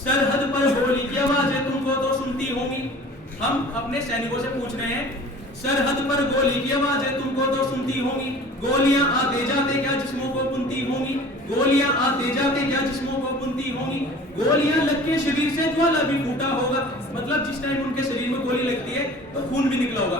सरहद पर गोली की आवाजें तुमको तो सुनती होंगी। हम अपने सैनिकों से पूछ रहे हैं, सरहद पर गोली की आवाजें तुमको तो सुनती होंगी। गोलियां आते जाते क्या जिस्मों को बुनती होंगी। गोलियां आते जाते क्या जिस्मों को बुनती होंगी। गोलियां लग के शरीर से ज्वाला भी फूटा होगा। मतलब जिस टाइम उनके शरीर में गोली लगती है तो खून भी निकला होगा।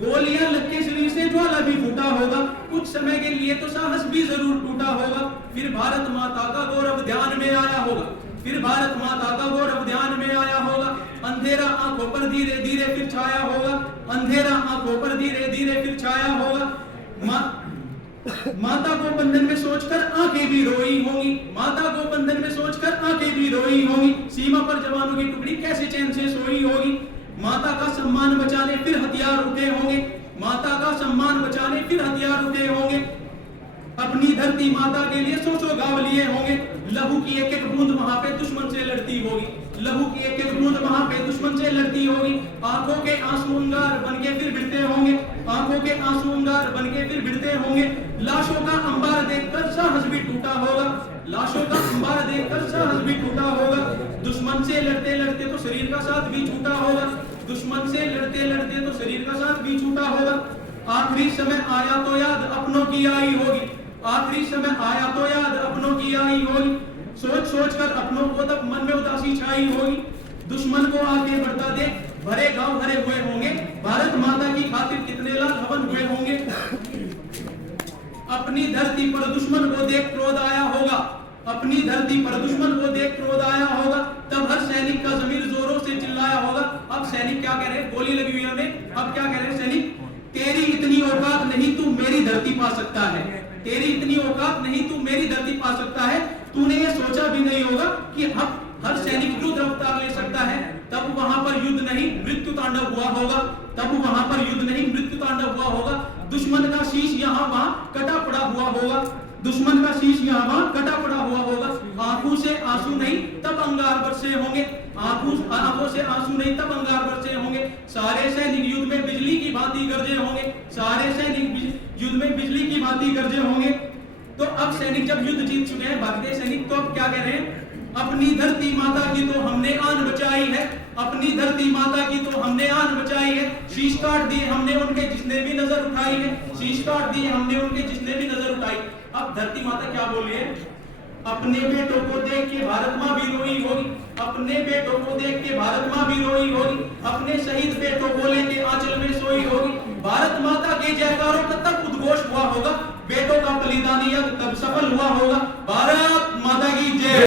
गोलियां लग के शरीर से ज्वाला भी फूटा होगा। कुछ समय के लिए तो साहस भी जरूर टूटा होगा। फिर भारत माता का गौरव ध्यान में आया होगा। फिर भारत माता का गौरव ध्यान में आया होगा। अंधेरा आंखों पर धीरे धीरे फिर छाया होगा। अंधेरा आंखों पर धीरे धीरे फिर छाया होगा। माता को बंधन में सोचकर आंखें भी रोई होंगी। माता को बंधन में सोचकर आंखें भी रोई होंगी। सीमा पर जवानों की टुकड़ी कैसे चैन से सोई होगी। माता का सम्मान बचाने फिर हथियार उठे होंगे। माता का सम्मान बचाने फिर हथियार उठे होंगे। अपनी धरती माता के लिए सौ गाँव लिए होंगे। लहू की एक एक बूंद वहां पे दुश्मन से लड़ती होगी। लहू की एक एक बूंद वहां पे दुश्मन से लड़ती होगी। आंखों के आंसू अंगार बनके फिर भिड़ते होंगे। आंखों के आंसू अंगार बनके फिर भिड़ते होंगे। लाशों का अंबार देखकर साहस भी टूटा होगा। लाशों का अंबार देखकर साहस भी टूटा होगा। दुश्मन से लड़ते लड़ते तो शरीर का साथ भी छूटा होगा। दुश्मन से लड़ते लड़ते तो शरीर का साथ भी छूटा होगा। आखिरी समय आया तो याद अपनों की आई होगी। आखिरी समय आया तो याद अपनों की आई होगी। सोच सोच कर अपनों को तब मन में उदासी छाई होगी। दुश्मन को आगे बढ़ता देख भरे गांव भरे हुए होंगे। भारत माता की खातिर कितने लाख हवन हुए होंगे। अपनी धरती पर दुश्मन को देख क्रोध आया होगा। अपनी धरती पर दुश्मन को देख क्रोध आया होगा। तब हर सैनिक का जमीर जोरों से चिल्लाया होगा। अब सैनिक क्या कह रहे हैं, गोली लगी हुई है हमें, अब क्या कह रहे हैं सैनिक, तेरी इतनी औकात नहीं तू मेरी धरती पा सकता है। तेरी इतनी औकात नहीं तू मेरी धरती पा सकता है। तूने ये सोचा भी नहीं होगा कि अब हर सैनिक युद्ध रफ्तार ले सकता है। तब वहां पर युद्ध नहीं मृत्यु तांडव हुआ होगा। तब वहां पर युद्ध नहीं मृत्यु तांडव हुआ होगा। दुश्मन का शीश यहाँ वहां कटा पड़ा हुआ होगा। दुश्मन का शीश यहाँ वहां कटा पड़ा हुआ होगा। आंखों से आंसू नहीं तब अंगार बरसे होंगे। आंखों से आंसू नहीं तब अंगार बरसे होंगे। सारे सैनिक युद्ध में बिजली की भांति गरजे होंगे। सारे सैनिक युद्ध में बिजली की भांति गरजे होंगे। तो अब सैनिक जब युद्ध जीत चुके हैं भारतीय सैनिक, तो अब क्या कह रहे हैं, अपनी धरती माता की तो हमने आन बचाई है। अपनी धरती माता की तो हमने आन बचाई है। शीश काट दिए हमने उनके जिसने भी नजर उठाई है। शीश काट दिए हमने उनके जिसने भी नजर उठाई। अब धरती माता क्या बोल रही है, अपने बेटों को देख के भारत माँ भी रोई होगी। अपने बेटों को देख के भारत माँ भी रोई होगी। अपने शहीद बेटों को लेके आंचल में सोई होगी। भारत माता के जयकारों का तब उद्घोष हुआ होगा। बेटों का बलिदान यज्ञ तब सफल हुआ होगा। भारत माता की जय।